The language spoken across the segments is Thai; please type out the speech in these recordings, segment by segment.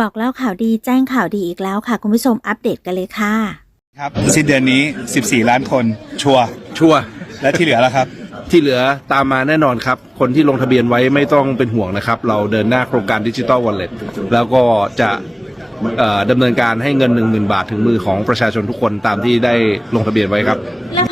บอกเล่าข่าวดีแจ้งข่าวดีอีกแล้วค่ะ คุณผู้ชมอัปเดตกันเลยค่ะ ครับสิ้นเดือนนี้ 14 ล้านคนชัวร์ชัวร์และที่เหลือแล้วครับ ที่เหลือตามมาแน่นอนครับ คนที่ลงทะเบียนไว้ไม่ต้องเป็นห่วงนะครับ เราเดินหน้าโครงการดิจิ t a ลวอลเล็ตแล้วก็จะเอ่อดำเนินการให้เงิน 1 0,000 บาทถึงมือของประชาชนทุกคนตามที่ได้ลงทะเบียนไว้ครับ และพานอมรวิว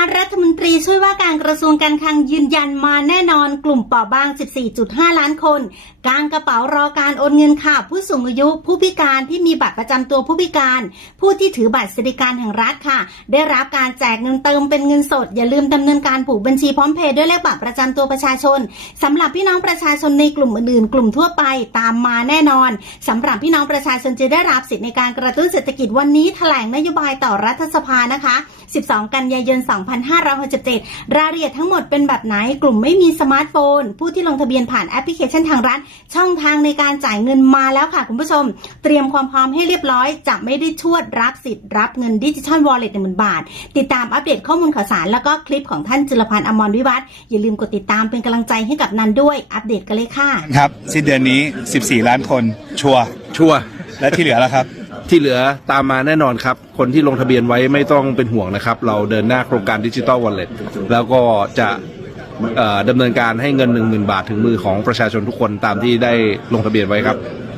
ารัฐมนตรีช่วยว่าการกระทรวงการคลังยืนยันมาแน่นอนกลุ่มเปราะบาง 14.5 ล้านคนกางกระเป๋ารอการโอนเงินค่ะ ผู้สูงอายุ ผู้พิการที่มีบัตรประจำตัวผู้พิการ ผู้ที่ถือบัตรสวัสดิการแห่งรัฐค่ะ ได้รับการแจกเงินเติมเป็นเงินสด อย่าลืมดำเนินการผูกบัญชีพร้อมเพย์ด้วยเลขบัตรประจำตัวประชาชนสำหรับพี่น้องประชาชนในกลุ่มอื่นๆ กลุ่มทั่วไปตามมาแน่นอนสำหรับพี่น้องประชาชนจะได้รับสิทธิ์ในการกระตุ้นเศรษฐกิจวันนี้แถลงนโยบายต่อรัฐสภานะคะ 12 กันยายน 2 2567 รายละเอียดทั้งหมดเป็นแบบไหน กลุ่มไม่มีสมาร์ทโฟน ผู้ที่ลงทะเบียนผ่านแอปพลิเคชันทางรัฐช่องทางในการจ่ายเงินมาแล้วค่ะคุณผู้ชม เตรียมความพร้อมให้เรียบร้อย จะไม่ได้ชวดรับสิทธิ์รับเงินดิจิทัลวอลเล็ตหนึ่งหมื่นบาท ติดตามอัปเดตข้อมูลข่าวสารแล้วก็คลิปของท่านจุลพันธ์อมรวิวัฒน์อย่าลืมกดติดตามเป็นกำลังใจให้กับนันด้วยอัปเดตกันเลยค่ะ ครับสิ้นเดือนนี้ 14 ล้านคน ชัวร์ชัวร์และที่เหลือแล้วครับ ที่เหลือตามมาแน่นอนครับ คนที่ลงทะเบียนไว้ไม่ต้องเป็นห่วงนะครับ เราเดินหน้าโครงการดิจิตอลวอลเล็ตแล้วก็จะดำเนินการให้เงิน 1 0,000 บาทถึงมือของประชาชนทุกคนตามที่ได้ลงทะเบียนไว้ครับ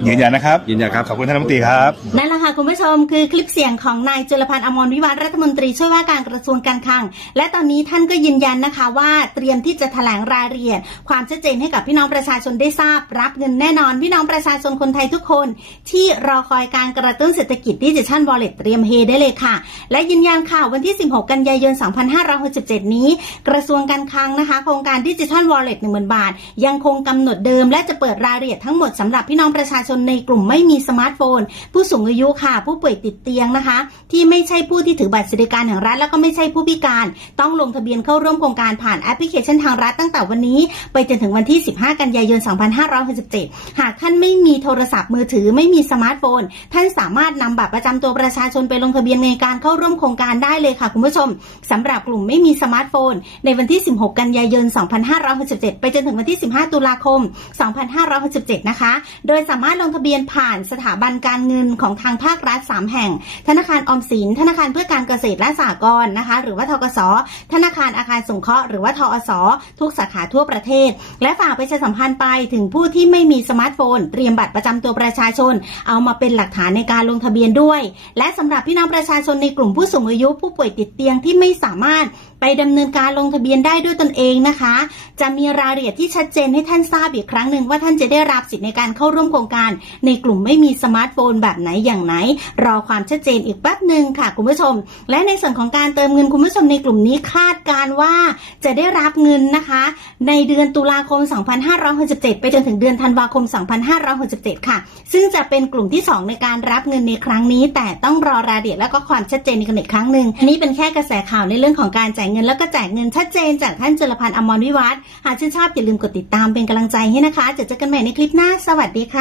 ยืนยันนะครับ ยืนยันครับ ขอบคุณท่านรัฐมนตรีครับ นั่นแหละค่ะคุณผู้ชมคือคลิปเสียงของนายจุลพันธ์อมรวิวัฒน์รัฐมนตรีช่วยว่าการกระทรวงการคลัง และตอนนี้ท่านก็ยืนยันนะคะว่าเตรียมที่จะแถลงรายละเอียด ความชัดเจนให้กับพี่น้องประชาชนได้ทราบ รับเงินแน่นอนพี่น้องประชาชนคนไทยทุกคน ที่รอคอยการกระตุ้นเศรษฐกิจดิจิทัลวอลเล็ตเตรียมเฮได้เลยค่ะ และยืนยันค่ะวันที่ 16 กันยายน 2567 นี้ กระทรวงการคลังนะคะโครงการดิจิทัลวอลเล็ต10,000 บาท ยังคงกำหนดเดิม และจะเปิดรายละเอียดทั้งหมดสำหรับพี่น้องประชาชนในกลุ่มไม่มีสมาร์ทโฟน ผู้สูงอายุค่ะ ผู้ป่วยติดเตียงนะคะ ที่ไม่ใช่ผู้ที่ถือบัตรสวัสดิการแห่งรัฐ แล้วก็ไม่ใช่ผู้พิการ ต้องลงทะเบียนเข้าร่วมโครงการผ่านแอปพลิเคชันทางรัฐตั้งแต่วันนี้ ไปจนถึงวันที่ 15 กันยายน 2567 หากท่านไม่มีโทรศัพท์มือถือไม่มีสมาร์ทโฟน ท่านสามารถนำบัตรประจำตัวประชาชนไปลงทะเบียนในการเข้าร่วมโครงการได้เลยค่ะคุณผู้ชมสำหรับกลุ่มไม่มีสมาร์ทโฟน ในวันที่ 16 กันยายน 2567 ไปจนถึงวันที่ 15 ตุลาคม 2567 นะคะ โดยสามารถลงทะเบียนผ่านสถาบันการเงินของทางภาครัฐ 3 แห่ง ธนาคารออมสิน ธนาคารเพื่อการเกษตรและสหกรณ์นะคะ หรือว่าทกส ธนาคารอาคารสงเคราะห์หรือว่าทอส ทุกสาขาทั่วประเทศ และฝากประชาสัมพันธ์ไปถึงผู้ที่ไม่มีสมาร์ทโฟน เตรียมบัตรประจำตัวประชาชน เอามาเป็นหลักฐานในการลงทะเบียนด้วย และสำหรับพี่น้องประชาชนในกลุ่มผู้สูงอายุผู้ป่วยติดเตียงที่ไม่สามารถ ไปดำเนินการลงทะเบียนได้ด้วยตนเองนะคะ จะมีรายละเอียดที่ชัดเจนให้ท่านทราบอีกครั้งหนึ่งว่าท่านจะได้รับสิทธิในการเข้าร่วมโครงการ ในกลุ่มไม่มีสมาร์ทโฟนแบบไหนอย่างไหน รอความชัดเจนอีกแป๊บหนึ่งค่ะคุณผู้ชม และในส่วนของการเติมเงินคุณผู้ชมในกลุ่มนี้คาดการว่าจะได้รับเงินนะคะ ในเดือนตุลาคม 2567 ไปจนถึงเดือนธันวาคม 2567 ค่ะ ซึ่งจะเป็นกลุ่มที่ 2 ในการรับเงินในครั้งนี้ แต่ต้องรอรายละเอียดและก็ความชัดเจนกันอีกครั้งหนึ่งอันนี้เป็นแค่กระแสข่าวในเรื่องของการจ่ายเงินแล้วก็แจกเงินชัดเจนจากท่านจุลพันธ์อมรวิวัฒน์หากชื่นชอบอย่าลืมกดติดตามเป็นกำลังใจให้นะคะเจอเจอกันใหม่ในคลิปหน้า สวัสดีค่ะ